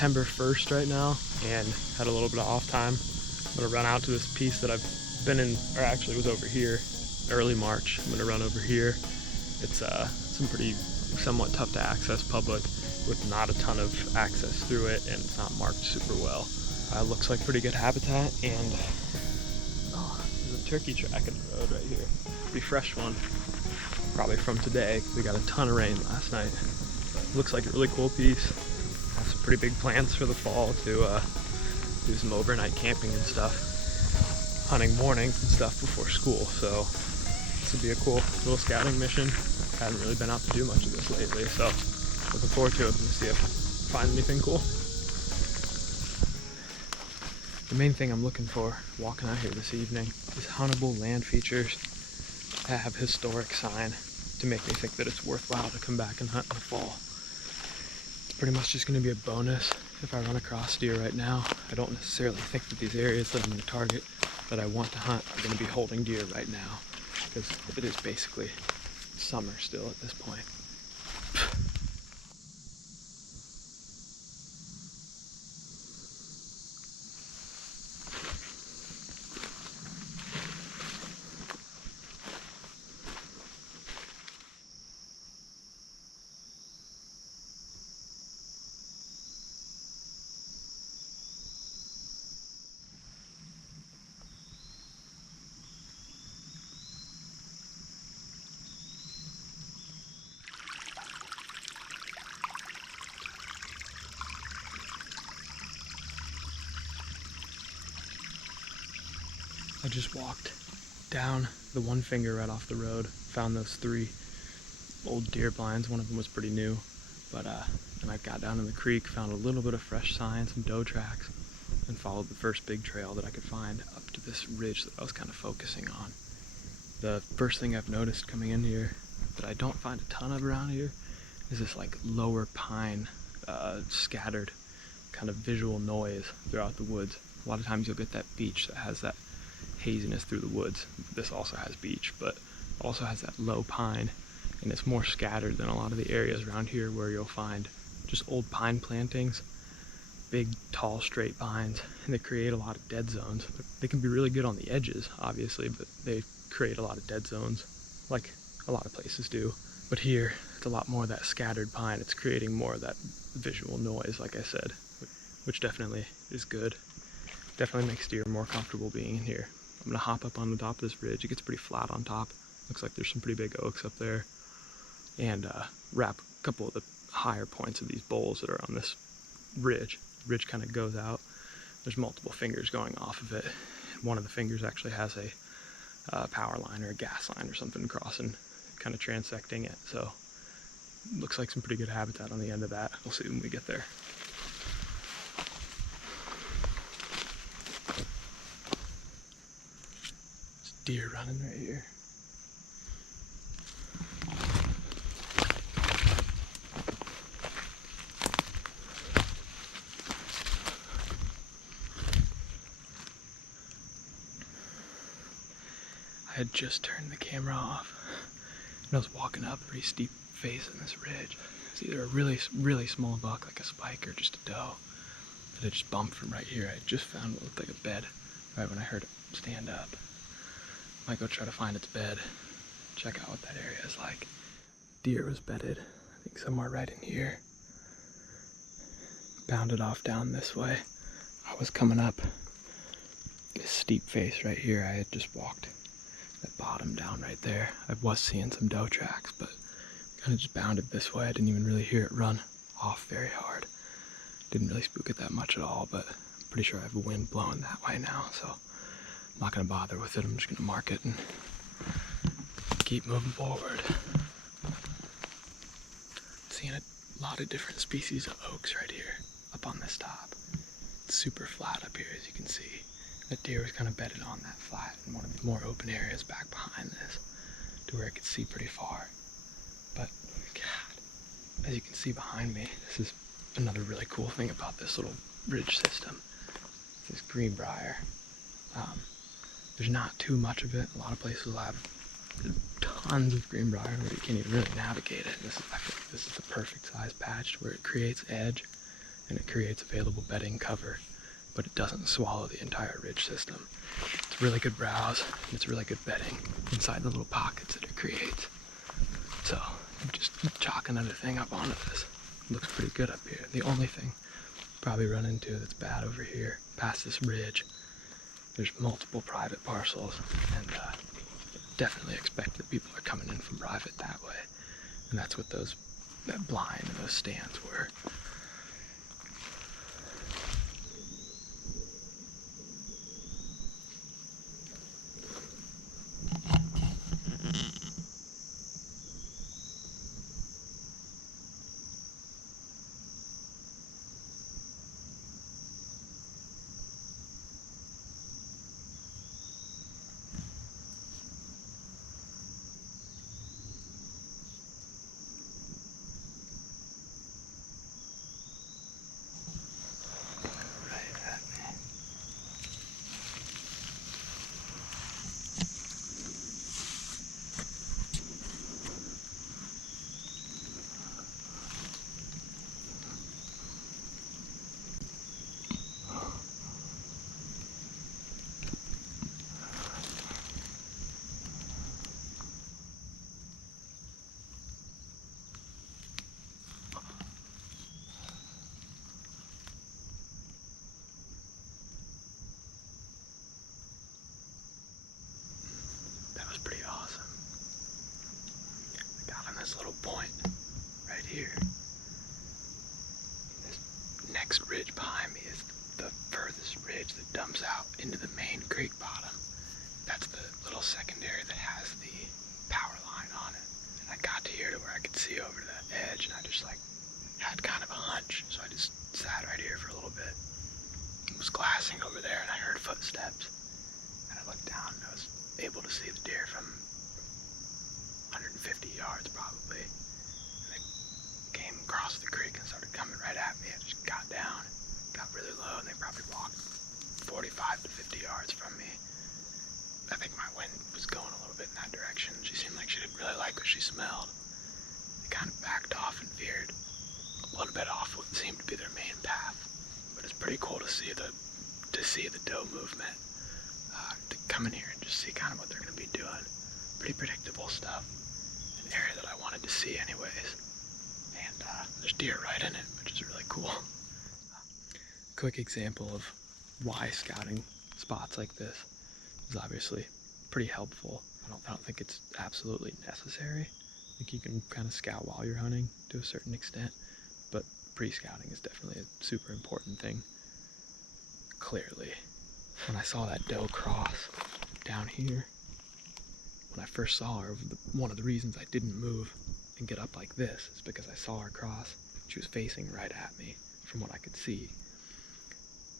September 1st right now and had a little bit of off time. I'm gonna run out to this piece that I've been in, or actually was over here early March. I'm gonna run over here. It's some pretty somewhat tough to access public with not a ton of access through it, and it's not marked super well. Looks like pretty good habitat, and there's a turkey track in the road right here. Pretty fresh one, probably from today. We got a ton of rain last night. Looks like a really cool piece. Have some pretty big plans for the fall to do some overnight camping and stuff, hunting mornings and stuff before school. So this would be a cool little scouting mission. Haven't really been out to do much of this lately, so looking forward to it. Let's see if I find anything cool. The main thing I'm looking for walking out here this evening is huntable land features that have historic sign to make me think that it's worthwhile to come back and hunt in the fall. It's pretty much just going to be a bonus if I run across deer right now. I don't necessarily think that these areas that I'm going to target that I want to hunt are going to be holding deer right now, because it is basically summer still at this point. I just walked down the one finger right off the road, found those 3 old deer blinds. One of them was pretty new, but then I got down in the creek, found a little bit of fresh sign, some doe tracks, and followed the first big trail that I could find up to this ridge that I was kind of focusing on. The first thing I've noticed coming in here that I don't find a ton of around here is this like lower pine scattered kind of visual noise throughout the woods. A lot of times you'll get that beech that has that haziness through the woods. This also has beech, but also has that low pine, and it's more scattered than a lot of the areas around here where you'll find just old pine plantings, big tall straight pines, and they create a lot of dead zones. They can be really good on the edges obviously, but they create a lot of dead zones like a lot of places do. But here it's a lot more of that scattered pine. It's creating more of that visual noise, like I said, which definitely is good. Definitely makes deer more comfortable being in here. I'm gonna hop up on the top of this ridge. It gets pretty flat on top. Looks like there's some pretty big oaks up there. And wrap a couple of the higher points of these bowls that are on this ridge. The ridge kind of goes out. There's multiple fingers going off of it. One of the fingers actually has a power line or a gas line or something crossing, kind of transecting it. So looks like some pretty good habitat on the end of that. We'll see when we get there. Deer running right here. I had just turned the camera off and I was walking up a pretty steep face in this ridge. It's either a really small buck like a spike or just a doe that had just bumped from right here. I just found what looked like a bed right when I heard it stand up. Might go try to find its bed, check out what that area is like. Deer was bedded, I think somewhere right in here. Bounded off down this way. I was coming up this steep face right here. I had just walked that bottom down right there. I was seeing some doe tracks, but kind of just bounded this way. I didn't even really hear it run off very hard. Didn't really spook it that much at all, but I'm pretty sure I have a wind blowing that way now, so I'm not going to bother with it. I'm just going to mark it and keep moving forward. Seeing a lot of different species of oaks right here up on this top. It's super flat up here, as you can see. That deer was kind of bedded on that flat in one of the more open areas back behind this to where it could see pretty far. But God, as you can see behind me, this is another really cool thing about this little ridge system. This greenbrier. There's not too much of it. A lot of places will have tons of greenbrier where you can't even really navigate it. I feel like this is the perfect size patch where it creates edge and it creates available bedding cover, but it doesn't swallow the entire ridge system. It's really good browse, and it's really good bedding inside the little pockets that it creates. So I'm just chalk another thing up onto this. It looks pretty good up here. The only thing probably run into that's bad over here, past this ridge, there's multiple private parcels, and definitely expect that people are coming in from private that way. And that's what that blind and those stands were. Pretty awesome. I got on this little point right here. This next ridge behind me is the furthest ridge that dumps out into the main creek bottom. That's the little secondary that has the power line on it. And I got to here to where I could see over to that edge, and I just had kind of a hunch. So I just sat right here for a little bit. It was glassing over there, and I heard footsteps. And I looked down, and I was able to see the deer from 150 yards probably. And they came across the creek and started coming right at me. I just got down, got really low, and they probably walked 45 to 50 yards from me. I think my wind was going a little bit in that direction. She seemed like she didn't really like what she smelled. They kind of backed off and veered a little bit off what seemed to be their main path. But it's pretty cool to see the doe movement. To come in here and just see kind of what they're going to be doing. Pretty predictable stuff. An area that I wanted to see anyways. And there's deer right in it, which is really cool. Quick example of why scouting spots like this is obviously pretty helpful. I don't think it's absolutely necessary. I think you can kind of scout while you're hunting to a certain extent, but pre-scouting is definitely a super important thing. Clearly, when I saw that doe cross down here, when I first saw her, one of the reasons I didn't move and get up like this is because I saw her cross. She was facing right at me from what I could see.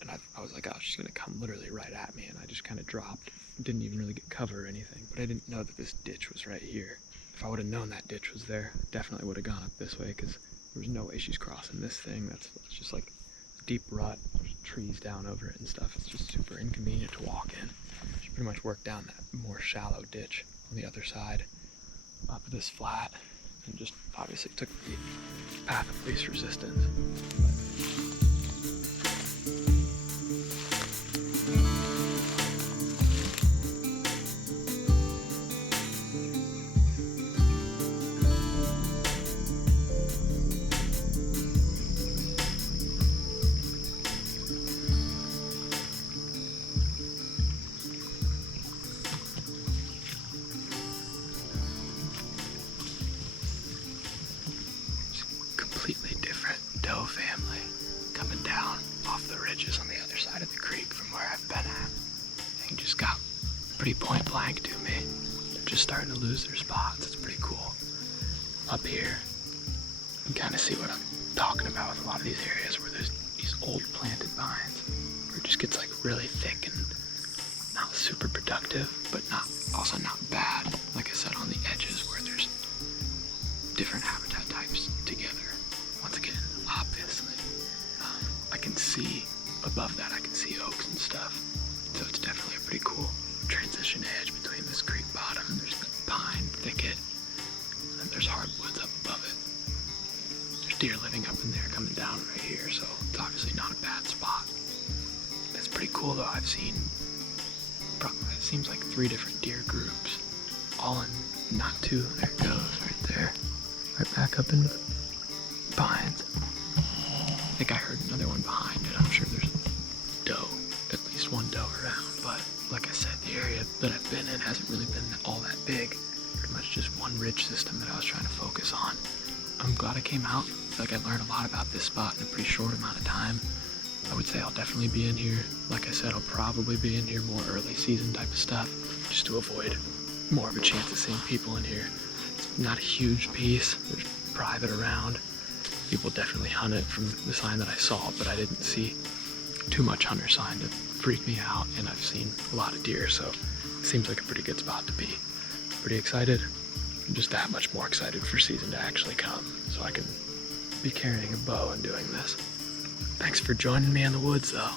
And I was like, oh, she's gonna come literally right at me, and I just kind of dropped. Didn't even really get cover or anything, but I didn't know that this ditch was right here. If I would have known that ditch was there, I definitely would have gone up this way, because there was no way she's crossing this thing. That's just like a deep rut. There's trees down over it and stuff. It's just super inconvenient to walk in. She pretty much worked down that more shallow ditch on the other side up this flat, and just obviously took the path of least resistance. Completely different doe family coming down off the ridges on the other side of the creek from where I've been at. They just got pretty point blank to me. They're just starting to lose their spots. It's pretty cool. Up here, you can kind of see what I'm talking about with a lot of these areas where there's these old planted vines, where it just gets like really thick and not super productive, but also not bad. Like I said, on the edges where there's different habitat types together. Once again, obviously, I can see above that, I can see oaks and stuff. So it's definitely a pretty cool transition edge between this creek bottom. There's the pine thicket, and then there's hardwoods up above it. There's deer living up in there coming down right here, so it's cool though. I've seen, it seems like 3 different deer groups, all in not too. There it goes, right there, right back up into the pines. I think I heard another one behind it. I'm sure there's doe, at least one doe around. But like I said, the area that I've been in hasn't really been all that big. Pretty much just one ridge system that I was trying to focus on. I'm glad I came out. I feel like I learned a lot about this spot in a pretty short amount of time. I would say I'll definitely be in here. Like I said, I'll probably be in here more early season type of stuff, just to avoid more of a chance of seeing people in here. It's not a huge piece. There's private around. People definitely hunt it from the sign that I saw, but I didn't see too much hunter sign to freak me out, and I've seen a lot of deer, so it seems like a pretty good spot to be. Pretty excited. I'm just that much more excited for season to actually come, so I can be carrying a bow and doing this. Thanks for joining me in the woods, though.